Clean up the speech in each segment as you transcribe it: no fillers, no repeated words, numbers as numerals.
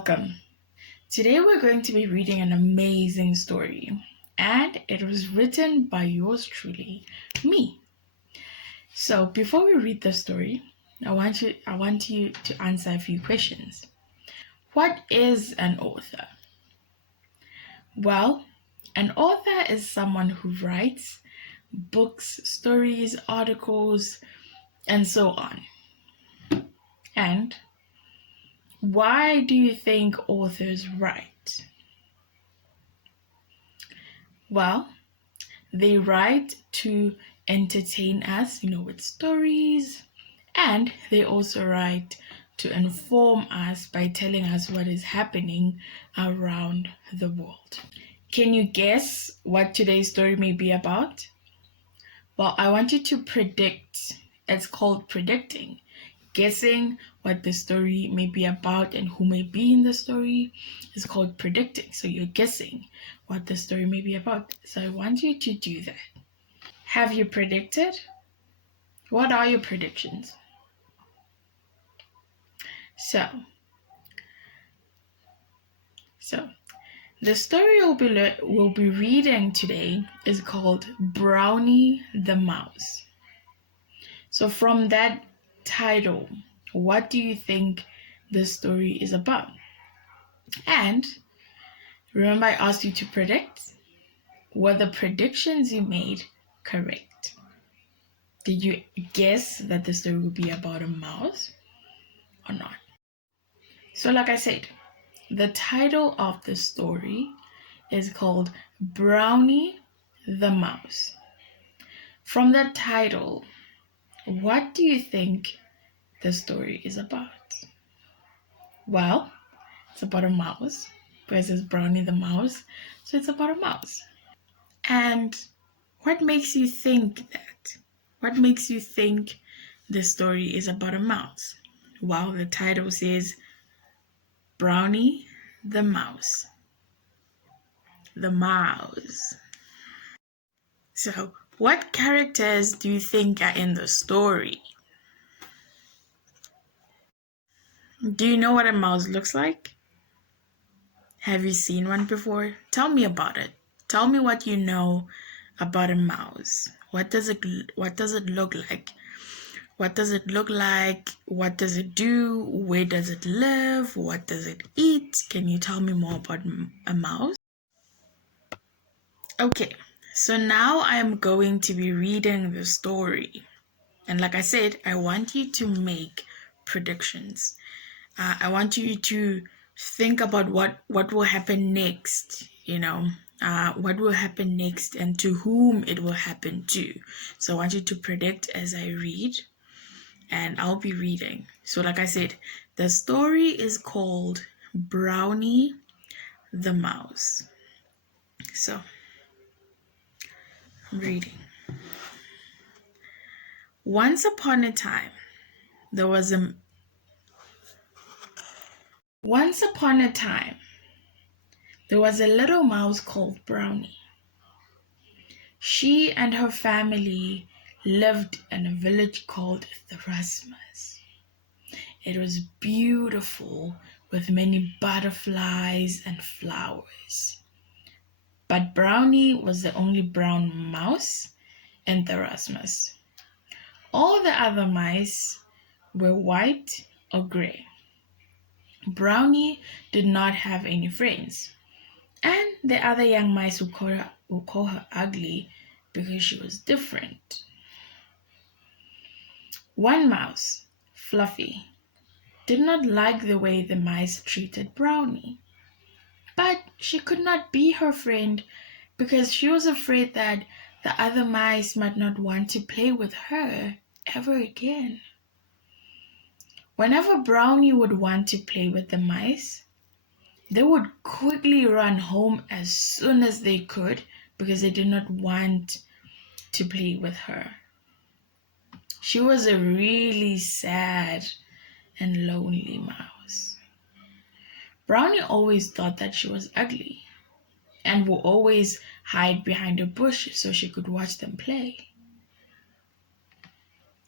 Welcome. Today we're going to be reading an amazing story, and it was written by yours truly, me. So before we read the story, I want you to answer a few questions. What is an author? Well, an author is someone who writes books, stories, articles, and so on. And why do you think authors write? Well, they write to entertain us, with stories, and they also write to inform us by telling us what is happening around the world. Can you guess what today's story may be about? Well, I want you to predict. It's called predicting. Guessing what the story may be about and who may be in the story is called predicting. So you're guessing what the story may be about. So I want you to do that. Have you predicted? What are your predictions? So the story we'll be reading today is called Brownie the Mouse. So from that title, what do you think the story is about? And remember I asked you to predict? Were the predictions you made correct? Did you guess that the story would be about a mouse or not? So like I said, the title of the story is called Brownie the Mouse. From that title, what do you think the story is about? Well, it's about a mouse, because it's Brownie the Mouse, so it's about a mouse. And what makes you think that? What makes you think the story is about a mouse? Well, the title says Brownie the Mouse. The mouse. So, what characters do you think are in the story? Do you know what a mouse looks like? Have you seen one before? Tell me about it. Tell me what you know about a mouse. What does it look like? What does it look like? What does it do? Where does it live? What does it eat? Can you tell me more about a mouse? Okay, so now I'm going to be reading the story. And like I said, I want you to make predictions. I want you to think about what will happen next, what will happen next and to whom it will happen to. So I want you to predict as I read, and I'll be reading. So like I said, the story is called Brownie the Mouse. So I'm reading. Once upon a time, there was a little mouse called Brownie. She and her family lived in a village called Thrasmus. It was beautiful with many butterflies and flowers. But Brownie was the only brown mouse in Thrasmus. All the other mice were white or gray. Brownie did not have any friends, and the other young mice would call her ugly because she was different. One mouse, Fluffy, did not like the way the mice treated Brownie, but she could not be her friend because she was afraid that the other mice might not want to play with her ever again. Whenever Brownie would want to play with the mice, they would quickly run home as soon as they could because they did not want to play with her. She was a really sad and lonely mouse. Brownie always thought that she was ugly and would always hide behind a bush so she could watch them play.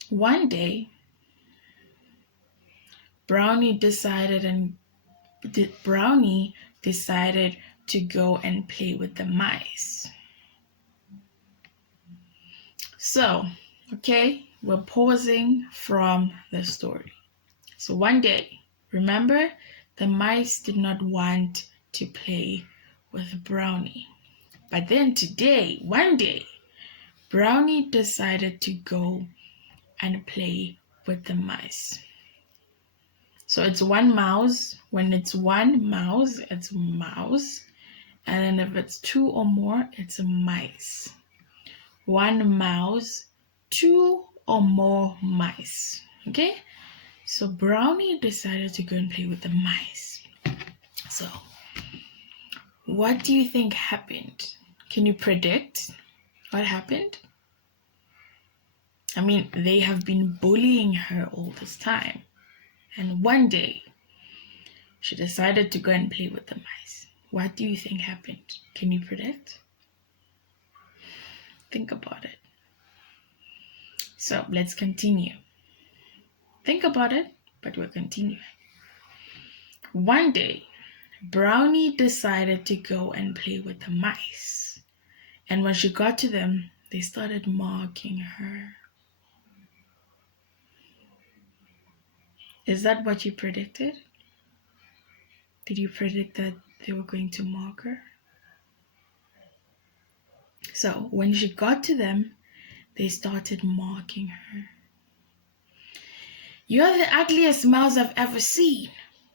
One day, Brownie decided and Brownie decided to go and play with the mice. So, okay, we're pausing from the story. So one day, remember, the mice did not want to play with Brownie. But then one day, Brownie decided to go and play with the mice. So it's one mouse. When it's one mouse, it's mouse. And then if it's two or more, it's a mice. One mouse, two or more mice. Okay? So Brownie decided to go and play with the mice. So, what do you think happened? Can you predict what happened? I mean, they have been bullying her all this time. And one day, she decided to go and play with the mice. What do you think happened? Can you predict? Think about it. So let's continue. Think about it, but we'll continue. One day, Brownie decided to go and play with the mice. And when she got to them, they started mocking her. Is that what you predicted? Did you predict that they were going to mock her? So when she got to them, they started mocking her. "You're the ugliest mouse I've ever seen,"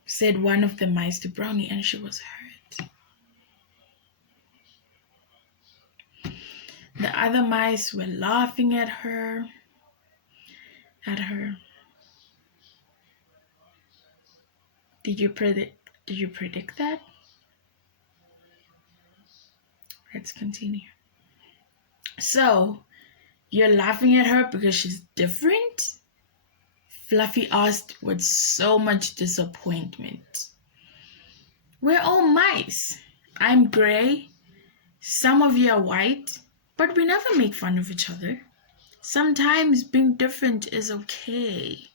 said one of the mice to Brownie, and she was hurt. The other mice were laughing at her. Did you predict that? Let's continue. "So, you're laughing at her because she's different?" Fluffy asked with so much disappointment. "We're all mice. I'm gray. Some of you are white, but we never make fun of each other. Sometimes being different is okay,"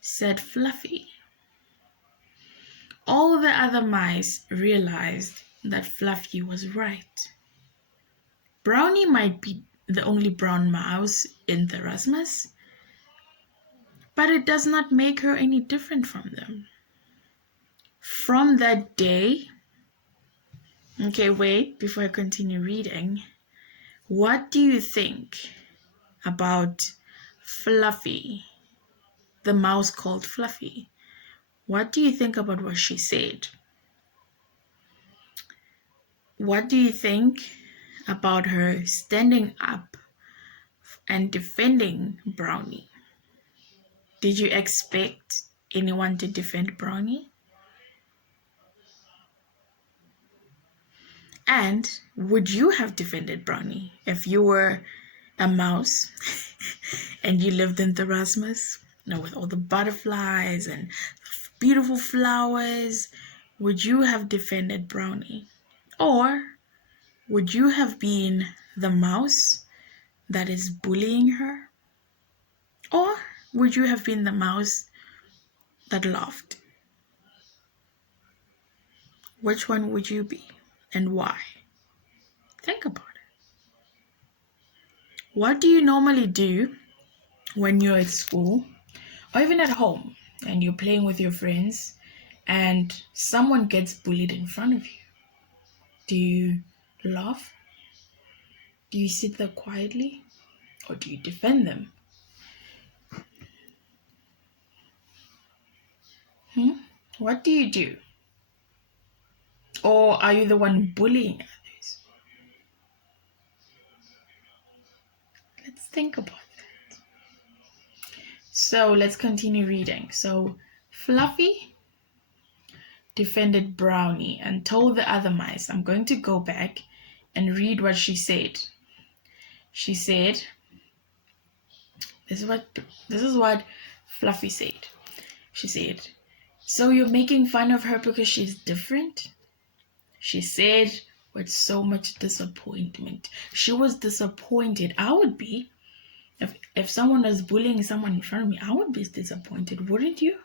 said Fluffy. All the other mice realized that Fluffy was right. Brownie might be the only brown mouse in the Erasmus, but it does not make her any different from them. From that day, okay, wait, before I continue reading, what do you think about Fluffy, the mouse called Fluffy? What do you think about what she said? What do you think about her standing up and defending Brownie? Did you expect anyone to defend Brownie? And would you have defended Brownie if you were a mouse and you lived in the Erasmus, with all the butterflies and beautiful flowers? Would you have defended Brownie? Or would you have been the mouse that is bullying her? Or would you have been the mouse that laughed? Which one would you be and why? Think about it. What do you normally do when you're at school or even at home and you're playing with your friends and someone gets bullied in front of you? Do you laugh? Do you sit there quietly? Or do you defend them? What do you do? Or are you the one bullying others? Let's think about that. So let's continue reading. So Fluffy defended Brownie and told the other mice, I'm going to go back and read what she said. She said, this is what Fluffy said. She said, "So you're making fun of her because she's different?" She said with so much disappointment. She was disappointed. I would be. If someone was bullying someone in front of me, I would be disappointed, wouldn't you?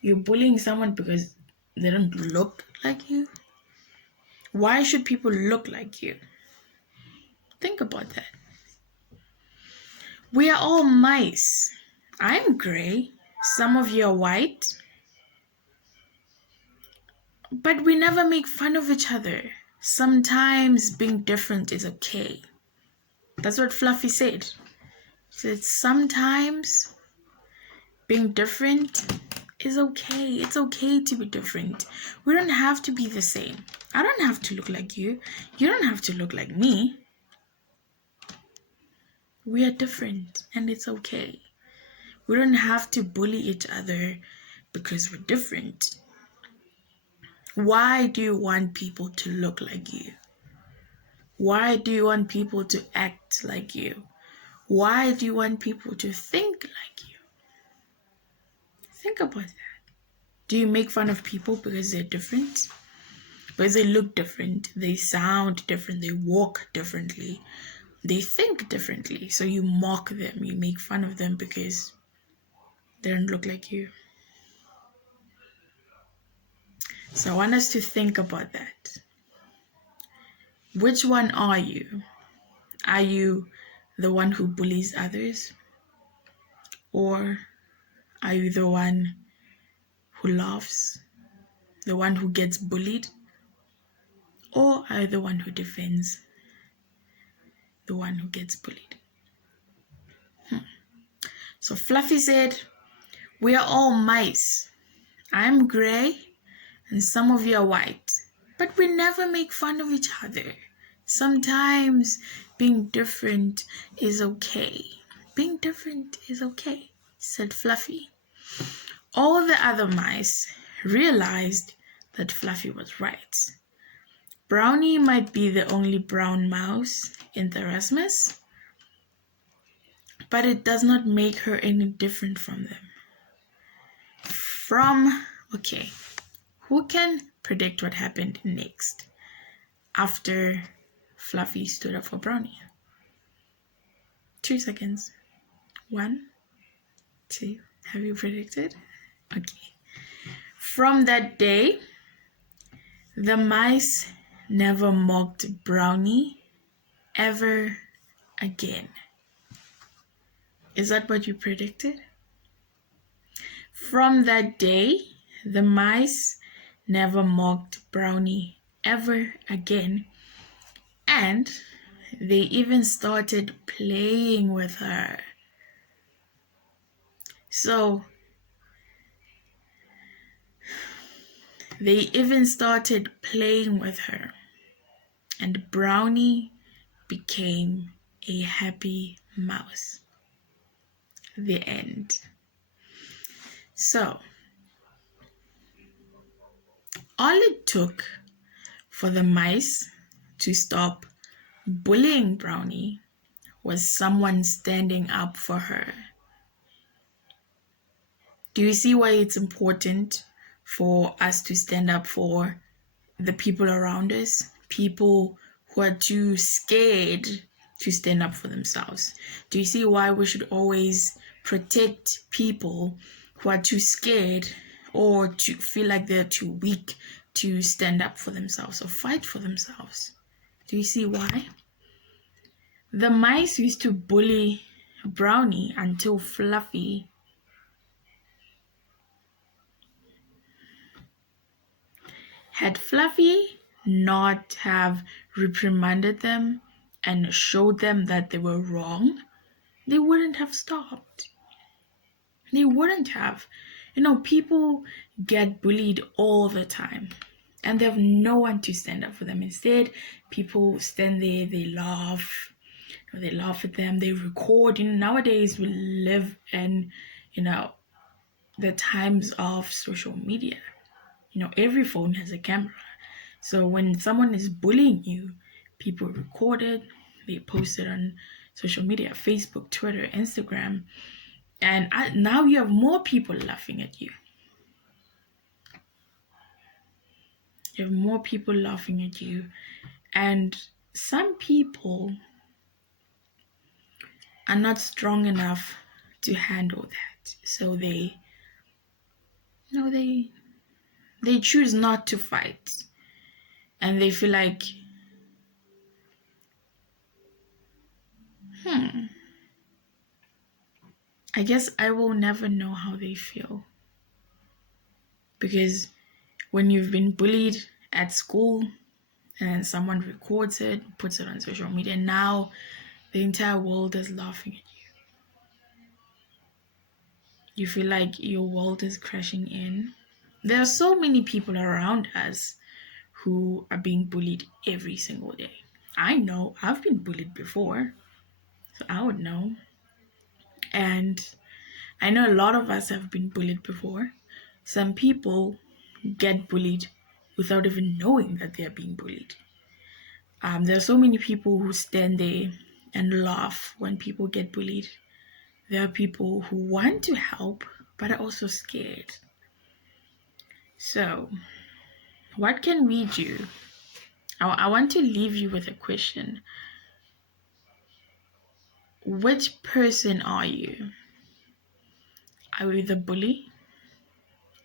You're bullying someone because they don't look like you? Why should people look like you? Think about that. We are all mice. I'm gray. Some of you are white. But we never make fun of each other. Sometimes being different is okay. That's what Fluffy said. She said sometimes being different is okay. It's okay to be different. We don't have to be the same. I don't have to look like you. You don't have to look like me. We are different and it's okay. We don't have to bully each other because we're different. Why do you want people to look like you? Why do you want people to act like you? Why do you want people to think like you? Think about that. Do you make fun of people because they're different? Because they look different, they sound different, they walk differently, they think differently. So you mock them, you make fun of them because they don't look like you. So I want us to think about that. Which one are you? Are you the one who bullies others? Or are you the one who laughs? The one who gets bullied? Or are you the one who defends the one who gets bullied? So Fluffy said, we are all mice. I'm gray and some of you are white. But we never make fun of each other. Sometimes being different is okay. Being different is okay, said Fluffy. All the other mice realized that Fluffy was right. Brownie might be the only brown mouse in the Erasmus, but it does not make her any different from them. Okay, who can predict what happened next after Fluffy stood up for Brownie? 2 seconds. 1, 2. Have you predicted? Okay. From that day, the mice never mocked Brownie ever again. Is that what you predicted? From that day, the mice never mocked Brownie ever again, and they even started playing with her. So they even started playing with her, and Brownie became a happy mouse. The end. So all it took for the mice to stop bullying Brownie was someone standing up for her. Do you see why it's important for us to stand up for the people around us? People who are too scared to stand up for themselves. Do you see why we should always protect people who are too scared or to feel like they're too weak to stand up for themselves or fight for themselves? Do you see why? The mice used to bully Brownie until Fluffy had Fluffy not have reprimanded them and showed them that they were wrong, they wouldn't have stopped. They wouldn't have. People get bullied all the time and they have no one to stand up for them. Instead, people stand there, they laugh, they laugh at them, they record. Nowadays we live in, the times of social media. Every phone has a camera. So when someone is bullying you, people record it, they post it on social media, Facebook, Twitter, Instagram, and now you have more people laughing at you. You have more people laughing at you, and some people are not strong enough to handle that. So they they choose not to fight. And they feel like, I guess I will never know how they feel. Because when you've been bullied at school and someone records it, puts it on social media, now the entire world is laughing at you. You feel like your world is crashing in. There are so many people around us who are being bullied every single day. I know I've been bullied before, so I would know. And I know a lot of us have been bullied before. Some people get bullied without even knowing that they are being bullied. There are so many people who stand there and laugh when people get bullied. There are people who want to help but are also scared. So, what can we do? I want to leave you with a question. Which person are you? Are you the bully?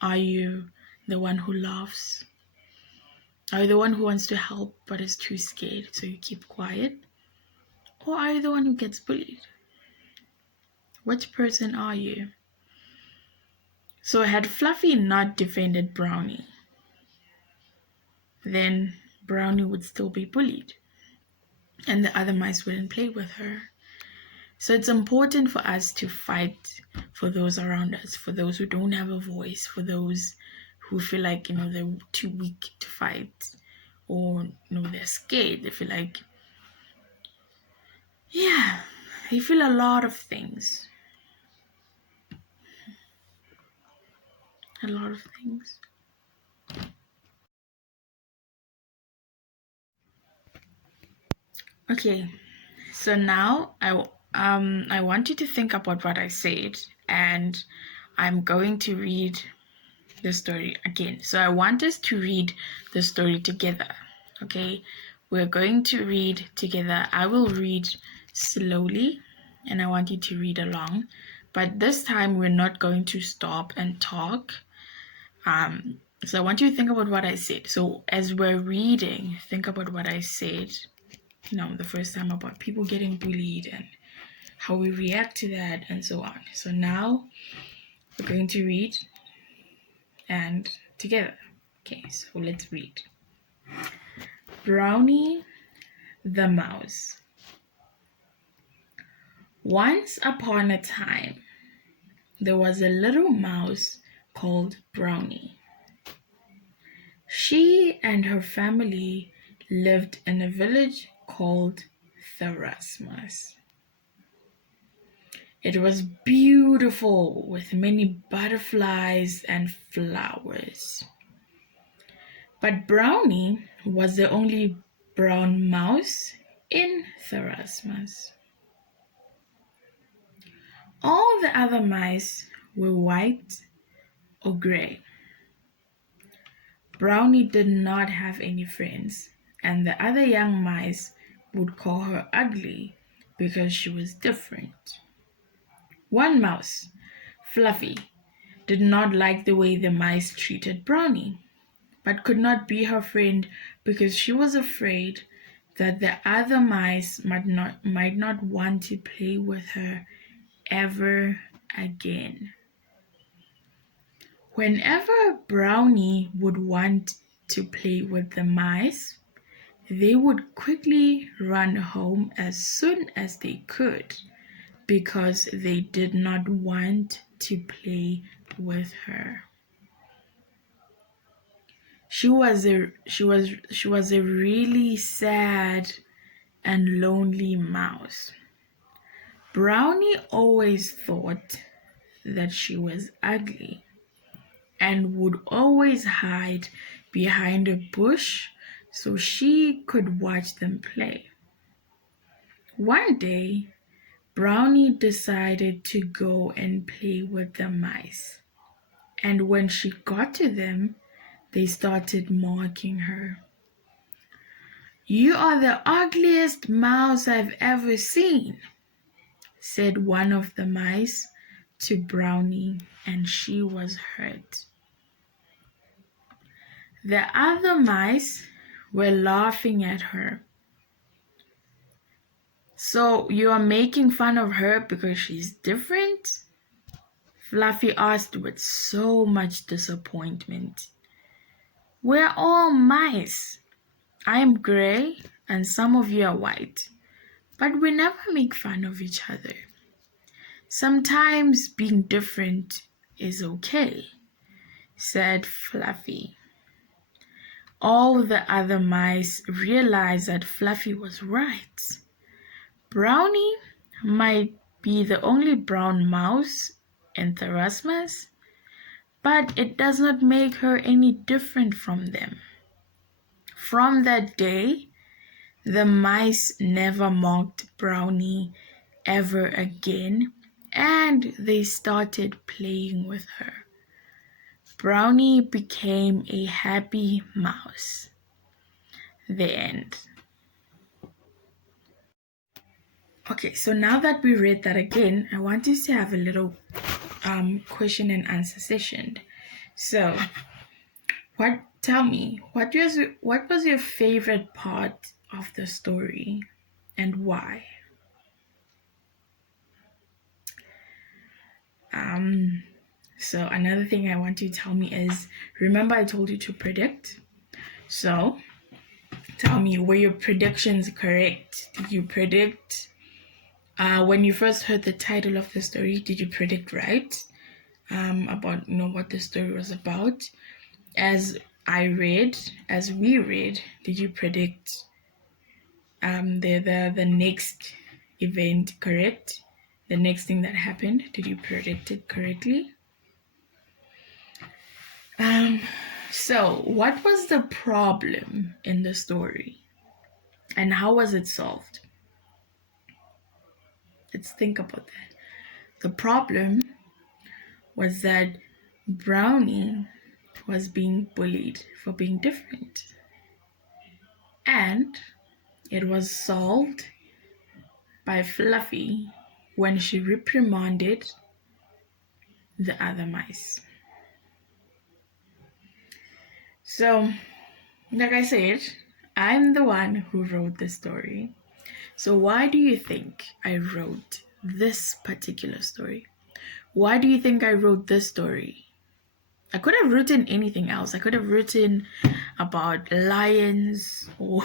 Are you the one who laughs? Are you the one who wants to help but is too scared, so you keep quiet? Or are you the one who gets bullied? Which person are you? So had Fluffy not defended Brownie, then Brownie would still be bullied, and the other mice wouldn't play with her. So it's important for us to fight for those around us, for those who don't have a voice, for those who feel like, they're too weak to fight, or, they're scared. They feel like, they feel a lot of things. A lot of things. Okay, so now I want you to think about what I said, and I'm going to read the story again. So I want us to read the story together. Okay, we're going to read together. I will read slowly, and I want you to read along. But this time we're not going to stop and talk. So I want you to think about what I said. So as we're reading, think about what I said. The first time about people getting bullied and how we react to that and so on. So now we're going to read and together. Okay, so let's read. Brownie the Mouse. Once upon a time, there was a little mouse called Brownie. She and her family lived in a village called Therasmus. It was beautiful with many butterflies and flowers. But Brownie was the only brown mouse in Therasmus. All the other mice were white or gray. Brownie did not have any friends, and the other young mice would call her ugly because she was different. One mouse, Fluffy, did not like the way the mice treated Brownie, but could not be her friend because she was afraid that the other mice might not want to play with her ever again. Whenever Brownie would want to play with the mice, they would quickly run home as soon as they could because they did not want to play with her. She was a really sad and lonely mouse. Brownie always thought that she was ugly and would always hide behind a bush so she could watch them play. One day, Brownie decided to go and play with the mice, and when she got to them, they started mocking her. "You are the ugliest mouse I've ever seen," said one of the mice to Brownie, and she was hurt. The other mice were laughing at her. So you are making fun of her because she's different? Fluffy asked with so much disappointment. We're all mice. I'm gray and some of you are white, but we never make fun of each other. Sometimes being different is okay, said Fluffy. All the other mice realized that Fluffy was right. Brownie might be the only brown mouse in Therasmus, but it does not make her any different from them. From that day, the mice never mocked Brownie ever again, and they started playing with her. Brownie became a happy mouse. The end. Okay, so now that we read that again, I want us to have a little question and answer session. So, tell me, what was your favorite part of the story and why? So another thing I want you to tell me is, remember I told you to predict? So tell me, were your predictions correct? Did you predict, when you first heard the title of the story, did you predict right? About what the story was about? As we read, did you predict the next event correct? The next thing that happened, did you predict it correctly? So what was the problem in the story? And how was it solved? Let's think about that. The problem was that Brownie was being bullied for being different. And it was solved by Fluffy when she reprimanded the other mice. So, like I said, I'm the one who wrote the story. So why do you think I wrote this particular story? Why do you think I wrote this story? I could have written anything else. I could have written about lions or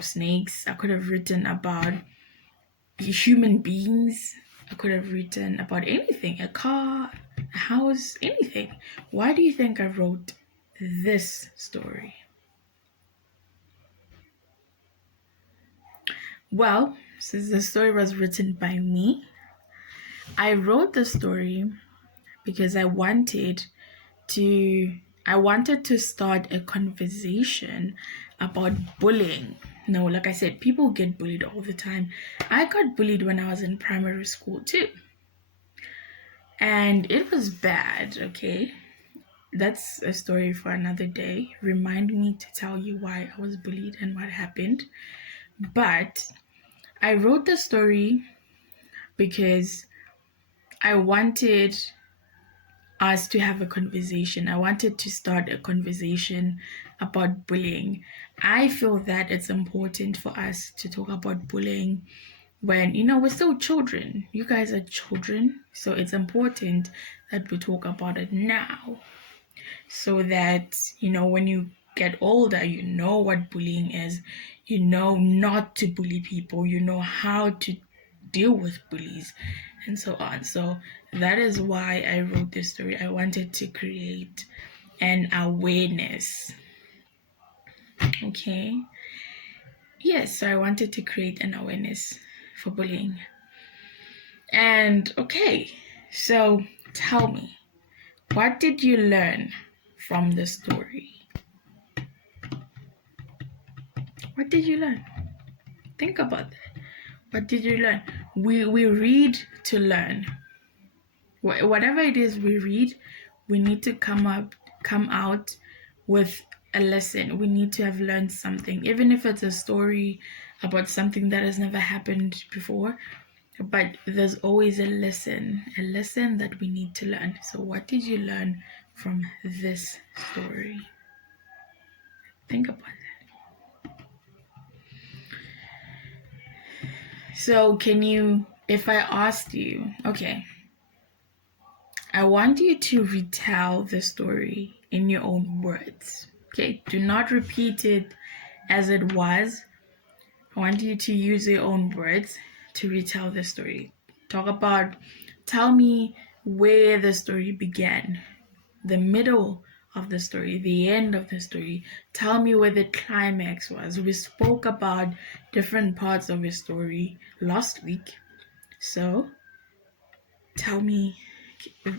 snakes. I could have written about human beings. I could have written about anything, a car, a house, anything. Why do you think I wrote this story? Well, since the story was written by me, I wrote the story because I wanted to start a conversation about bullying. No, like I said, people get bullied all the time. I got bullied when I was in primary school too. And it was bad, okay? That's a story for another day. Remind me to tell you why I was bullied and what happened. But I wrote the story because I wanted us to have a conversation. I wanted to start a conversation about bullying. I feel that it's important for us to talk about bullying when, we're still children. You guys are children, so it's important that we talk about it now so that, when you get older, you know what bullying is, you know not to bully people, you know how to deal with bullies and so on. So that is why I wrote this story. I wanted to create an awareness. Okay. Yes, so I wanted to create an awareness for bullying. And okay, so tell me, what did you learn from the story? What did you learn? Think about that. What did you learn? We read to learn. Whatever it is we read, we need to come out with a lesson. We need to have learned something, even if it's a story about something that has never happened before. But there's always a lesson that we need to learn. So what did you learn from this story? Think about that. So can you, if I asked you, okay, I want you to retell the story in your own words. Okay, do not repeat it as it was. I want you to use your own words to retell the story. Tell me where the story began, the middle of the story, the end of the story. Tell me where the climax was. We spoke about different parts of the story last week. So tell me,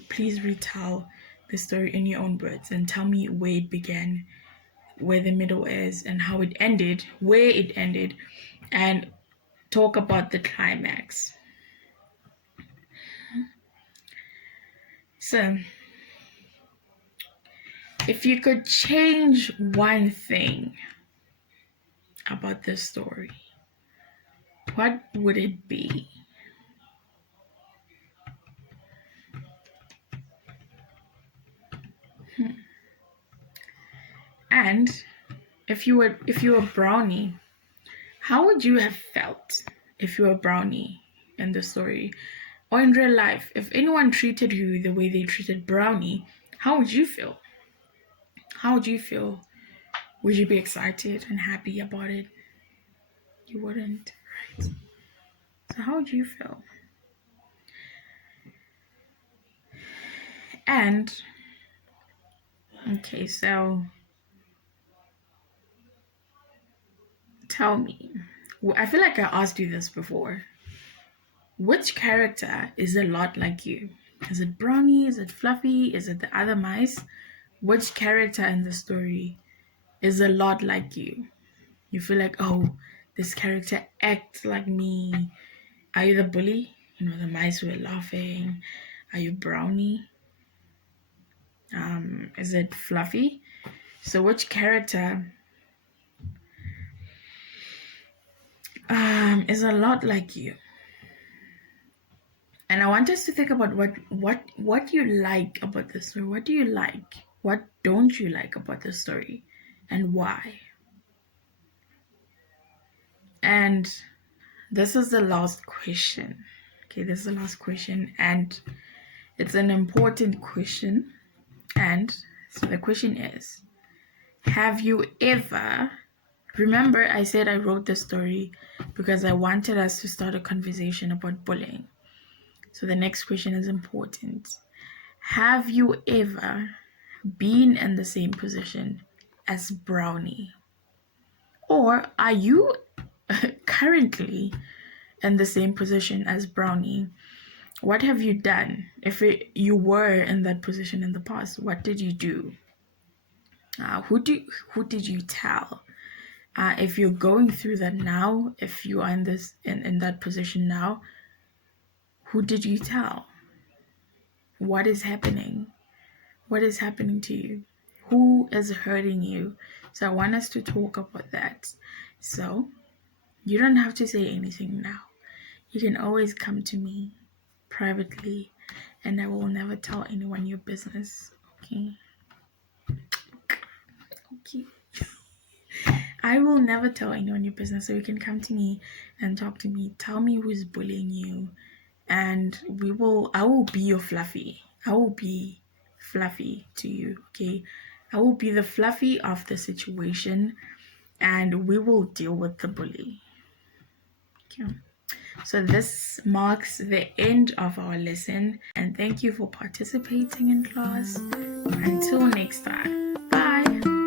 please retell the story in your own words and tell me where it began, where the middle is, and how it ended, where it ended, and talk about the climax. So, if you could change one thing about this story, what would it be? And if you were Brownie, how would you have felt if you were Brownie in the story? Or in real life, if anyone treated you the way they treated Brownie, how would you feel? How would you feel? Would you be excited and happy about it? You wouldn't, right? So how would you feel? And, okay, so tell me, I feel like I asked you this before. Which character is a lot like you? Is it Brownie? Is it Fluffy? Is it the other mice? Which character in the story is a lot like you? You feel like, oh, this character acts like me. Are you the bully? You know, the mice were laughing. Are you Brownie? Is it Fluffy? So which character is a lot like you? And I want us to think about what you like about the story. What do you like? What don't you like about the story? And why? And this is the last question. Okay, this is the last question. And it's an important question. And so the question is, have you ever... Remember, I said I wrote the story because I wanted us to start a conversation about bullying. So the next question is important. Have you ever been in the same position as Brownie? Or are you currently in the same position as Brownie? What have you done? If you were in that position in the past, what did you do? Who did you tell? If you're going through that now, if you are in that position now, who did you tell? What is happening? What is happening to you? Who is hurting you? So I want us to talk about that. So you don't have to say anything now. You can always come to me privately and I will never tell anyone your business. Okay? Okay. I will never tell anyone your business, so you can come to me and talk to me. Tell me who's bullying you, and I will be your Fluffy. I will be Fluffy to you, okay? I will be the Fluffy of the situation, and we will deal with the bully. Okay. So this marks the end of our lesson, and thank you for participating in class. Until next time, bye.